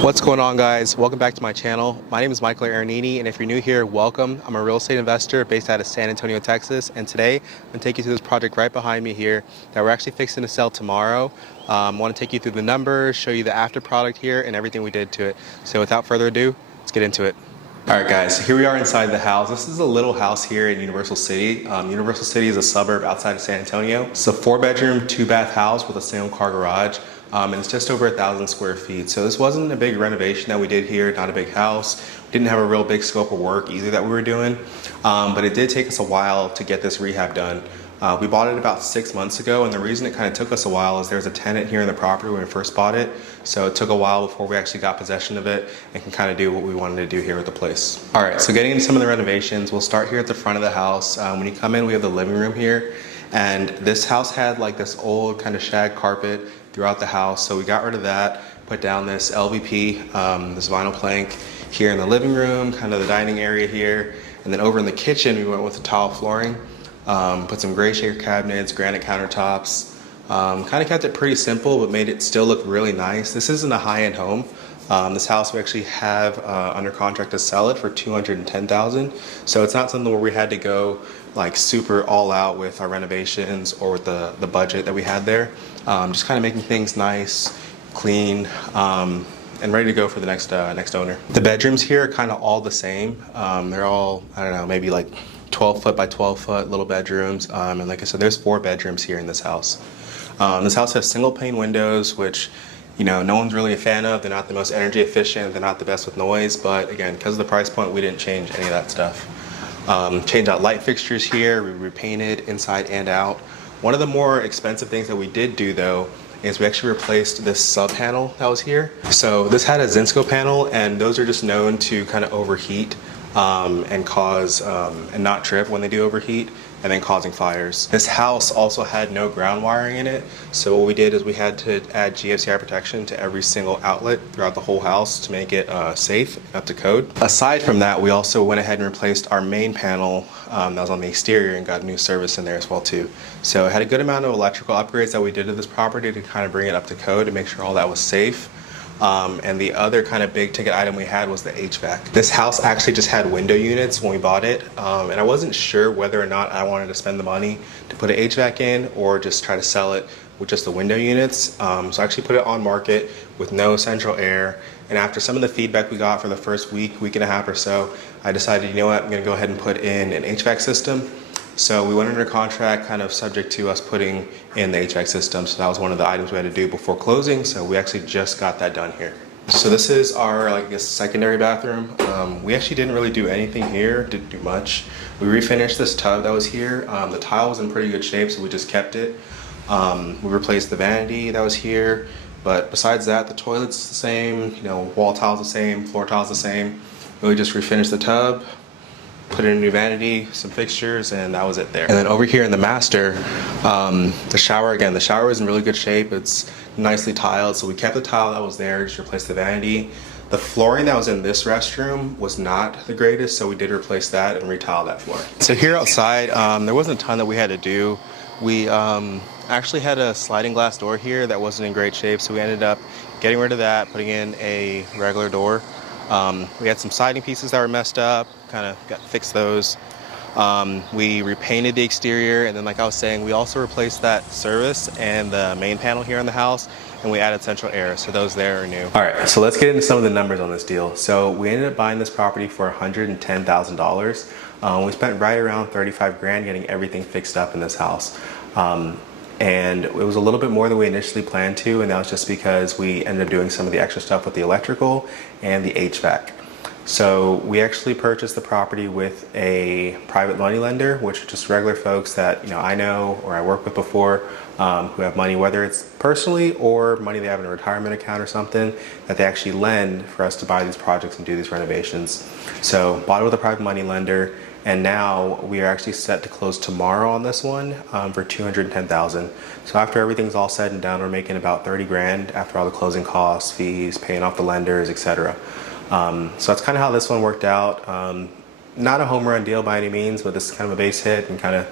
What's going on, guys? Welcome back to my channel. My name is Michael Aranini, and if you're new here, welcome. I'm a real estate investor based out of San Antonio, Texas, and today I'm going to take you through this project right behind me here that we're actually fixing to sell tomorrow. I want to take you through the numbers, show you the after product here, and everything we did to it. So without further ado, let's get into it. All right, guys, so here we are inside the house. This is a little house here in Universal City. Universal City is a suburb outside of San Antonio. It's a 4-bedroom, 2-bath house with a single car garage. And it's just over 1,000 square feet. So this wasn't a big renovation that we did here, not a big house. We didn't have a real big scope of work either that we were doing. But it did take us a while to get this rehab done. We bought it about 6 months ago, and the reason it kind of took us a while is there's a tenant here in the property when we first bought it. So it took a while before we actually got possession of it and can kind of do what we wanted to do here with the place. All right, so getting into some of the renovations, we'll start here at the front of the house. When you come in, we have the living room here. And this house had like this old kind of shag carpet throughout the house. So we got rid of that, put down this LVP, this vinyl plank here in the living room, kind of the dining area here. And then over in the kitchen, we went with the tile flooring, put some gray shaker cabinets, granite countertops, kind of kept it pretty simple, but made it still look really nice. This isn't a high-end home. This house we actually have under contract to sell it for $210,000. So it's not something where we had to go like super all out with our renovations or with the budget that we had there. Just kind of making things nice, clean, and ready to go for the next owner. The bedrooms here are kind of all the same. They're all, I don't know, maybe like 12 foot by 12 foot little bedrooms. And like I said, there's 4 bedrooms here in this house. This house has single pane windows, which no one's really a fan of. They're not the most energy efficient. They're not the best with noise. But again, because of the price point, we didn't change any of that stuff. Changed out light fixtures here. We repainted inside and out. One of the more expensive things that we did do, though, is we actually replaced this sub panel that was here. So this had a Zinsco panel, and those are just known to kind of overheat and cause and not trip when they do overheat, and then causing fires. This house also had no ground wiring in it, so what we did is we had to add GFCI protection to every single outlet throughout the whole house to make it safe and up to code. Aside from that, we also went ahead and replaced our main panel that was on the exterior and got new service in there as well too. So it had a good amount of electrical upgrades that we did to this property to kind of bring it up to code and make sure all that was safe. And the other kind of big ticket item we had was the HVAC. This house actually just had window units when we bought it, and I wasn't sure whether or not I wanted to spend the money to put an HVAC in or just try to sell it with just the window units. So I actually put it on market with no central air, and after some of the feedback we got for the first week and a half or so, I decided, you know what, I'm gonna go ahead and put in an HVAC system. So we went under contract kind of subject to us putting in the HVAC system. So that was one of the items we had to do before closing. So we actually just got that done here. So this is our, I guess, secondary bathroom. We actually didn't really do anything here, didn't do much. We refinished this tub that was here. The tile was in pretty good shape, so we just kept it. We replaced the vanity that was here. But besides that, the toilet's the same, wall tile's the same, floor tile's the same. Really just refinished the tub, put in a new vanity, some fixtures, and that was it there. And then over here in the master, the shower, again, the shower is in really good shape. It's nicely tiled, so we kept the tile that was there, just replaced the vanity. The flooring that was in this restroom was not the greatest, so we did replace that and retile that floor. So here outside, there wasn't a ton that we had to do. We actually had a sliding glass door here that wasn't in great shape, so we ended up getting rid of that, putting in a regular door. We had some siding pieces that were messed up, kind of got fixed those. We repainted the exterior, and then like I was saying, we also replaced that service and the main panel here in the house, and we added central air, so those there are new. All right, so let's get into some of the numbers on this deal. So we ended up buying this property for $110,000. We spent right around 35 grand getting everything fixed up in this house. And it was a little bit more than we initially planned to, and that was just because we ended up doing some of the extra stuff with the electrical and the HVAC. So we actually purchased the property with a private money lender, which are just regular folks that I know or I worked with before, who have money, whether it's personally or money they have in a retirement account or something, that they actually lend for us to buy these projects and do these renovations. So bought it with a private money lender. And now we are actually set to close tomorrow on this one for $210,000. So after everything's all said and done, we're making about 30 grand after all the closing costs, fees, paying off the lenders, etc. So that's kind of how this one worked out. Not a home run deal by any means, but this is kind of a base hit and kind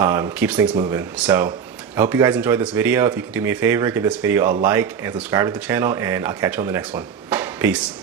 of keeps things moving. So I hope you guys enjoyed this video. If you could do me a favor, give this video a like and subscribe to the channel, and I'll catch you on the next one. Peace.